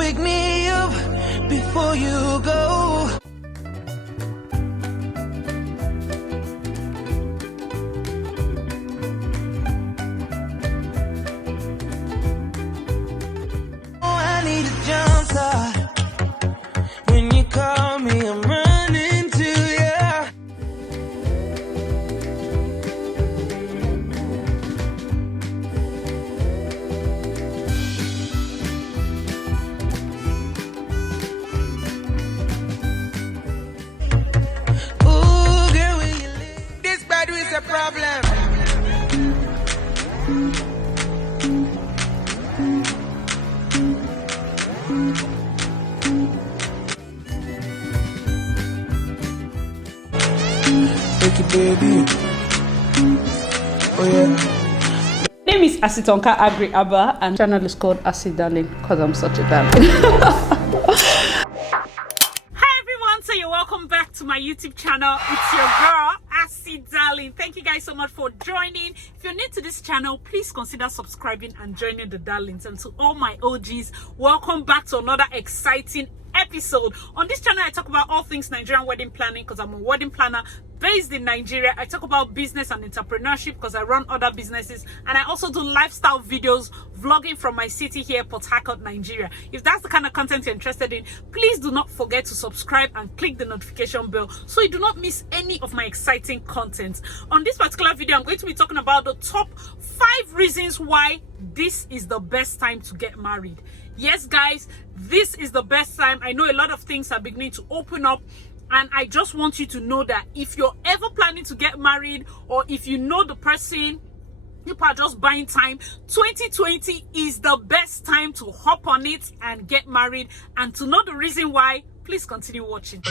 Wake me up before you go. Oh, I need a jump start. When you call me, I'm running to you. Ooh, girl, where you live? This bad is a problem. Take it, baby. Oh yeah. My name is Asitonka Aggrey-Abah and channel is called Darling because I'm such a darling. Hi everyone, so you're welcome back to my YouTube channel. It's your girl Darling. Thank you guys so much for joining. If you're new to this channel, please consider subscribing and joining the darlings. And to all my OGs, welcome back to another exciting episode. On this channel I talk about all things Nigerian wedding planning because I'm a wedding planner based in Nigeria. I talk about business and entrepreneurship because I run other businesses, and I also do lifestyle videos, vlogging from my city here, Port Harcourt, Nigeria. If that's the kind of content you're interested in, please do not forget to subscribe and click the notification bell so you do not miss any of my exciting content. On this particular video, I'm going to be talking about the top 5 reasons why this is the best time to get married. Yes guys, this is the best time. I know a lot of things are beginning to open up, and I just want you to know that if you're ever planning to get married, or if you know the person, people are just buying time, 2020 is the best time to hop on it and get married. And to know the reason why, please continue watching.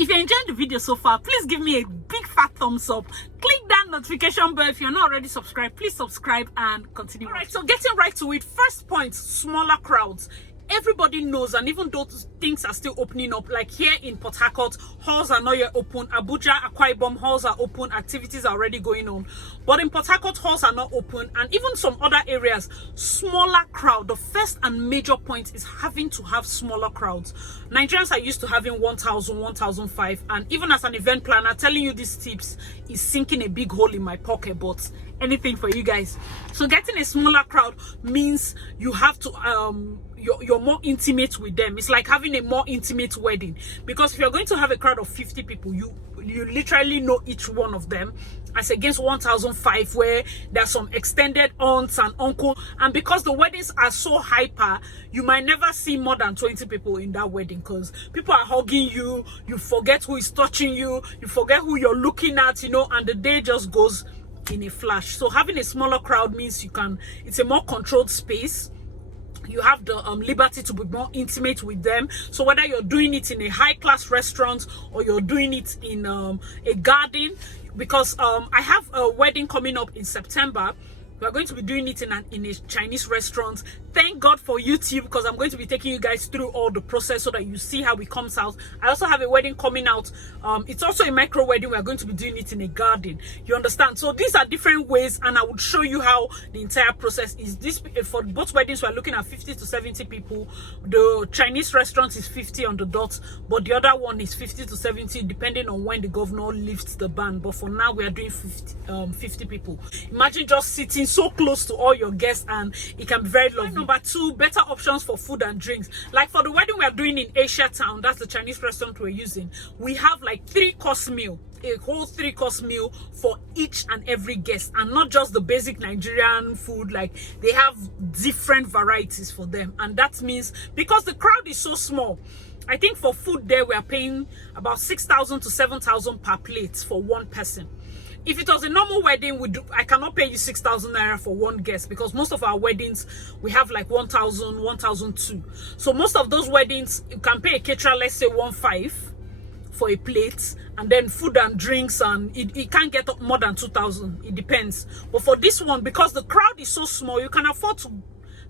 If you're enjoying the video so far, please give me a big fat thumbs up. Click that notification bell. If you're not already subscribed, please subscribe and continue. All right, so getting right to it. First point, smaller crowds. Everybody knows, and even though things are still opening up, like here in Port Harcourt, halls are not yet open. Abuja, Akwa Ibom halls are open. Activities are already going on. But in Port Harcourt, halls are not open. And even some other areas, smaller crowd. The first and major point is having to have smaller crowds. Nigerians are used to having 1,000, 1,005. And even as an event planner, telling you these tips is sinking a big hole in my pocket. But anything for you guys. So getting a smaller crowd means you have to you're more intimate with them. It's like having a more intimate wedding, because if you're going to have a crowd of 50 people, you literally know each one of them, as against 1,005 where there's some extended aunts and uncle. And because the weddings are so hyper, you might never see more than 20 people in that wedding, because people are hugging you, you forget who is touching you, you forget who you're looking at, you know, and the day just goes in a flash. So having a smaller crowd means it's a more controlled space. You have the liberty to be more intimate with them. So whether you're doing it in a high-class restaurant or you're doing it in a garden, because I have a wedding coming up in September. We're going to be doing it in a Chinese restaurant. Thank God for YouTube, because I'm going to be taking you guys through all the process so that you see how it comes out. I also have a wedding coming out. It's also a micro wedding. We're going to be doing it in a garden. You understand? So these are different ways, and I would show you how the entire process is. This for both weddings, we're looking at 50 to 70 people. The Chinese restaurant is 50 on the dot, but the other one is 50 to 70 depending on when the governor lifts the ban. But for now, we are doing 50 people. Imagine just sitting so close to all your guests, and it can be very lovely. Number 2, better options for food and drinks. Like for the wedding we are doing in Asiatown, that's the Chinese restaurant we're using, we have like 3-course meal, a whole 3-course meal for each and every guest, and not just the basic Nigerian food. Like they have different varieties for them, and that means because the crowd is so small, I think for food there we are paying about 6,000 to 7,000 per plate for one person. If it was a normal wedding, I cannot pay you 6,000 naira for one guest, because most of our weddings we have like 1,000, 1,002. So most of those weddings you can pay a caterer, let's say 1,500 for a plate, and then food and drinks, and it can't get up more than 2,000. It depends. But for this one, because the crowd is so small, you can afford to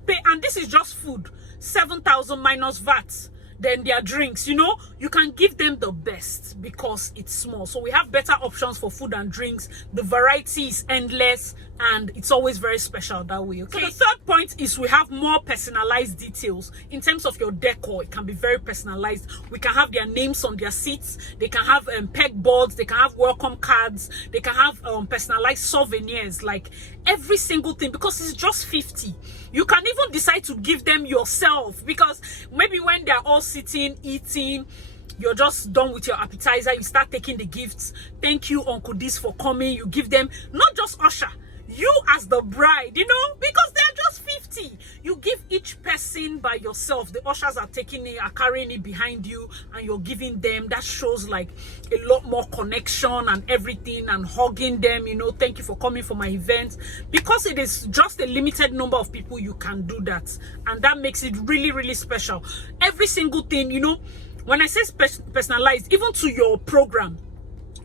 pay, and this is just food, 7,000 minus VAT. Then their drinks, you know, you can give them the best because it's small. So we have better options for food and drinks. The variety is endless and it's always very special that way. Okay. So the third point is we have more personalized details in terms of your decor. It can be very personalized. We can have their names on their seats. They can have pegboards. They can have welcome cards. They can have personalized souvenirs, like every single thing, because it's just 50. You can even decide to give them yourself, because maybe when they're all sitting eating, you're just done with your appetizer, you start taking the gifts. Thank you, Uncle This, for coming. You give them not just usher, you as the bride, you know, because they're just 50. You give each person by yourself. The ushers are taking it, are carrying it behind you, and you're giving them. That shows like a lot more connection and everything, and hugging them, you know, thank you for coming for my event. Because it is just a limited number of people, you can do that, and that makes it really, really special. Every single thing, you know, when I say personalized, even to your program,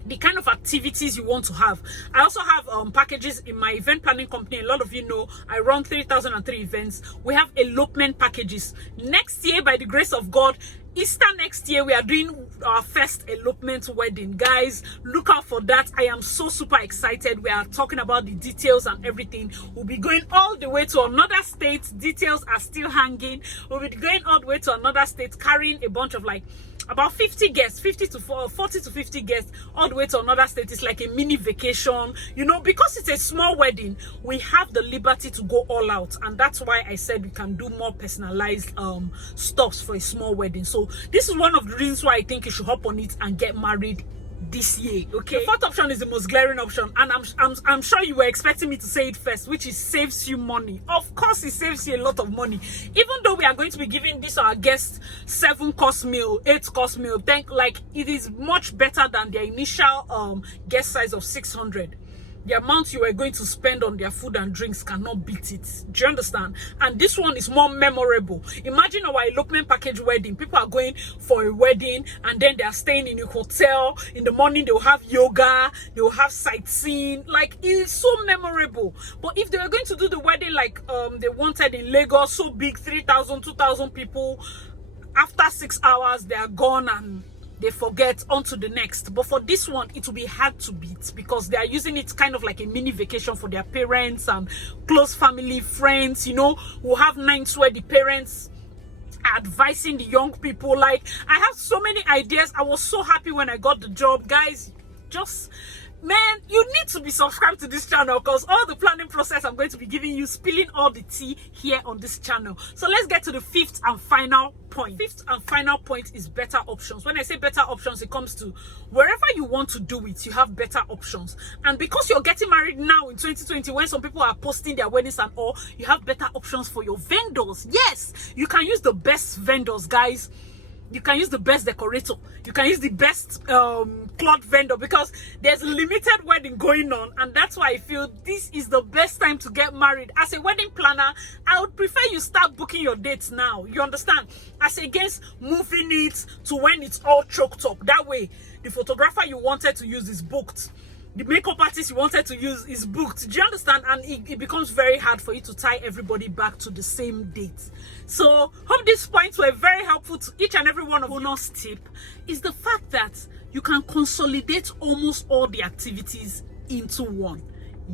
the kind of activities you want to have. I also have packages in my event planning company. A lot of you know I run 3003 events. We have elopement packages. Next year, by the grace of God, Easter next year, we are doing our first elopement wedding. Guys, look out for that. I am so super excited. We are talking about the details and everything. We'll be going all the way to another state. Details are still hanging. We'll be going all the way to another state, carrying a bunch of like about 50 guests, 40 to 50 guests, all the way to another state. It's like a mini vacation, you know, because it's a small wedding. We have the liberty to go all out, and that's why I said we can do more personalized stuffs for a small wedding. So this is one of the reasons why I think you should hop on it and get married this year. Okay, the fourth option is the most glaring option, and I'm sure you were expecting me to say it first, which is saves you money. Of course, it saves you a lot of money. Even though we are going to be giving this our guests 7-course meal, 8-course meal, like it is much better than their initial guest size of 600. The amount you are going to spend on their food and drinks cannot beat it. Do you understand? And this one is more memorable. Imagine our elopement package wedding. People are going for a wedding and then they are staying in a hotel. In the morning, they'll have yoga, they'll have sightseeing. Like, it is so memorable. But if they were going to do the wedding like they wanted in Lagos, so big, 3,000, 2,000 people, after 6 hours, they are gone and they forget, on to the next. But for this one, it will be hard to beat because they are using it kind of like a mini vacation for their parents and close family, friends, you know. We'll have nights where the parents are advising the young people. Like, I have so many ideas. I was so happy when I got the job. Guys, just, man, you need to be subscribed to this channel because all the planning process I'm going to be giving you, spilling all the tea here on this channel. So let's get to the fifth and final point. Fifth and final point is better options. When I say better options, it comes to wherever you want to do it, you have better options. And because you're getting married now in 2020, when some people are posting their weddings and all, you have better options for your vendors. Yes, you can use the best vendors, guys. You can use the best decorator. You can use the best cloth vendor because there's a limited wedding going on, and that's why I feel this is the best time to get married. As a wedding planner, I would prefer you start booking your dates now. You understand? As against moving it to when it's all choked up. That way, the photographer you wanted to use is booked. The makeup artist you wanted to use is booked. Do you understand? And it becomes very hard for you to tie everybody back to the same date. So, hope these points were very helpful to each and every one of you. Bonus tip is the fact that you can consolidate almost all the activities into one.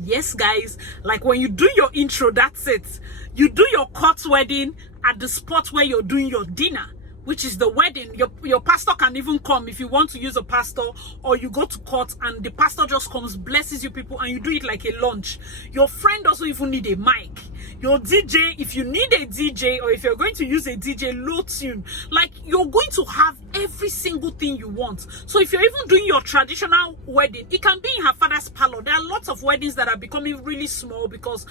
Yes, guys, like when you do your intro, that's it. You do your court wedding at the spot where you're doing your dinner, which is the wedding. Your pastor can even come if you want to use a pastor, or you go to court and the pastor just comes, blesses you people, and you do it like a lunch. Your friend doesn't even need a mic. Your DJ, if you need a DJ, or if you're going to use a DJ, low tune. Like, you're going to have every single thing you want. So if you're even doing your traditional wedding, it can be in her father's parlor. There are lots of weddings that are becoming really small because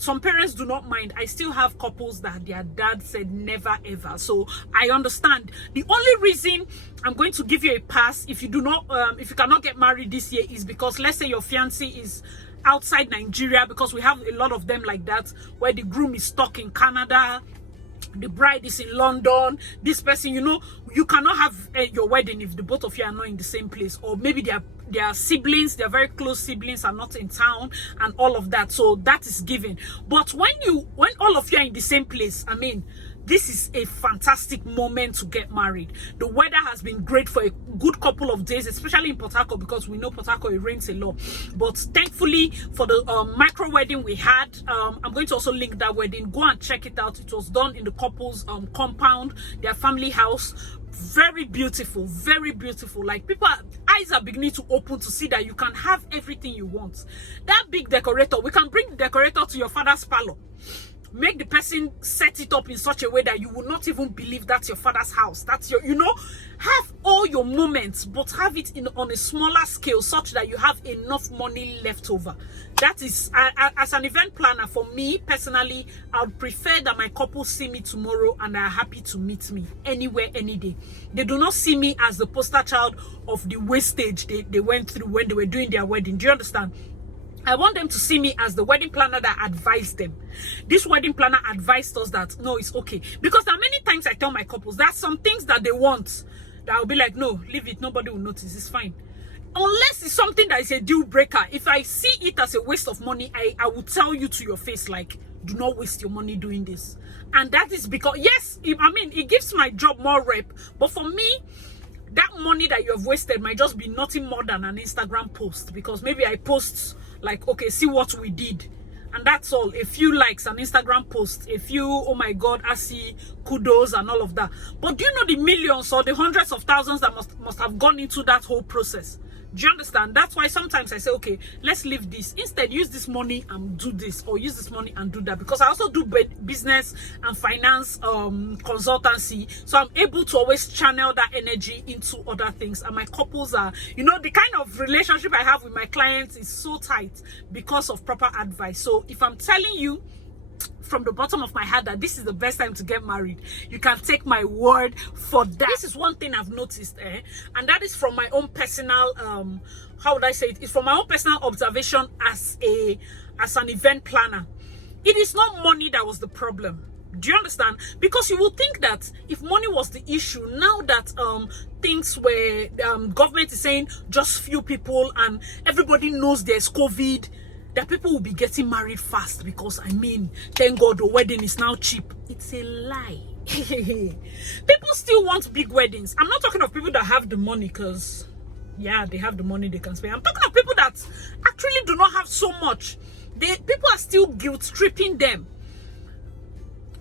some parents do not mind. I still have couples that their dad said never ever. So I understand. The only reason I'm going to give you a pass if you cannot get married this year is because, let's say your fiancé is outside Nigeria, because we have a lot of them like that, where the groom is stuck in Canada, the bride is in London, this person, you know, you cannot have your wedding if the both of you are not in the same place, or maybe they are their siblings, their very close siblings are not in town and all of that. So that is given. But when all of you are in the same place, I mean, this is a fantastic moment to get married. The weather has been great for a good couple of days, especially in Port Harcourt, because we know Port Harcourt, it rains a lot. But thankfully, for the micro wedding we had, I'm going to also link that wedding. Go and check it out. It was done in the couple's compound, their family house. Very beautiful, very beautiful. Like, people, eyes are beginning to open to see that you can have everything you want. That big decorator, we can bring the decorator to your father's parlor. Make the person set it up in such a way that you will not even believe that's your father's house. That's your, you know, have all your moments, but have it on a smaller scale such that you have enough money left over. That is, as an event planner, for me personally, I would prefer that my couple see me tomorrow and are happy to meet me anywhere, any day. They do not see me as the poster child of the wastage they went through when they were doing their wedding. Do you understand? I want them to see me as the wedding planner that advised them. This wedding planner advised us that, no, it's okay. Because there are many times I tell my couples, there are some things that they want that I'll be like, no, leave it. Nobody will notice. It's fine. Unless it's something that is a deal breaker. If I see it as a waste of money, I will tell you to your face, like, do not waste your money doing this. And that is because, yes, I mean, it gives my job more rep. But for me, that money that you have wasted might just be nothing more than an Instagram post. Because maybe I post, like, okay, see what we did, and that's all. A few likes, an Instagram post, a few, oh my god, I see, kudos and all of that. But do you know the millions or the hundreds of thousands that must have gone into that whole process? Do you understand? That's why sometimes I say, okay, let's leave this. Instead, use this money and do this, or use this money and do that. Because I also do business and finance consultancy. So I'm able to always channel that energy into other things. And my couples are, you know, the kind of relationship I have with my clients is so tight because of proper advice. So if I'm telling you from the bottom of my heart that this is the best time to get married, you can take my word for that. This is one thing I've noticed, and that is from my own personal how would I say it? It's from my own personal observation as an event planner. It is not money that was the problem. Do you understand? Because you will think that if money was the issue, now that things were government is saying just few people and everybody knows there's COVID, that people will be getting married fast, because I mean, thank God the wedding is now cheap. It's a lie. People still want big weddings. I'm not talking of people that have the money, because yeah, they have the money they can spend. I'm talking of people that actually do not have so much. People are still guilt tripping them.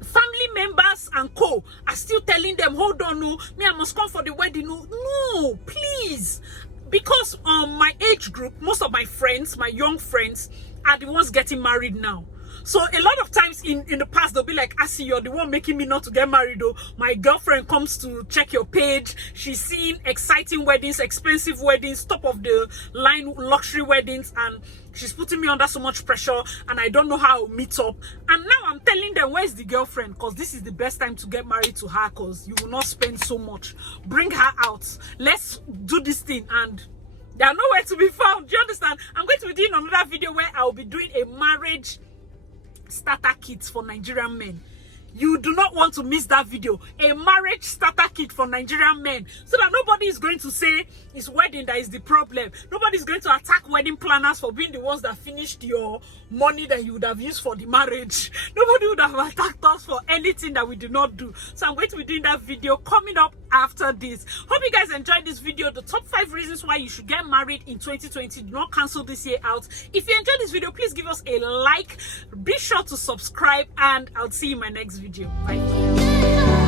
Family members and co are still telling them, hold on, no, me, I must come for the wedding. No, please. Because my age group, most of my friends, my young friends, are the ones getting married now. So a lot of times in the past, they'll be like, Asi, you're the one making me not to get married, though. My girlfriend comes to check your page. She's seeing exciting weddings, expensive weddings, top of the line luxury weddings, and she's putting me under so much pressure, and I don't know how I'll meet up. And now I'm telling them, where's the girlfriend? Because this is the best time to get married to her, because you will not spend so much. Bring her out. Let's do this thing. And they are nowhere to be found. Do you understand? I'm going to be doing another video where I'll be doing a marriage starter kit for Nigerian men. You do not want to miss that video. A marriage starter kit for Nigerian men. So that nobody is going to say it's wedding that is the problem. Nobody is going to attack wedding planners for being the ones that finished your money that you would have used for the marriage. Nobody would have attacked us for anything that we did not do. So I'm going to be doing that video coming up after this. Hope you guys enjoyed this video. The top 5 reasons why you should get married in 2020. Do not cancel this year out. If you enjoyed this video, please give us a like. Be sure to subscribe, and I'll see you in my next video. Bye.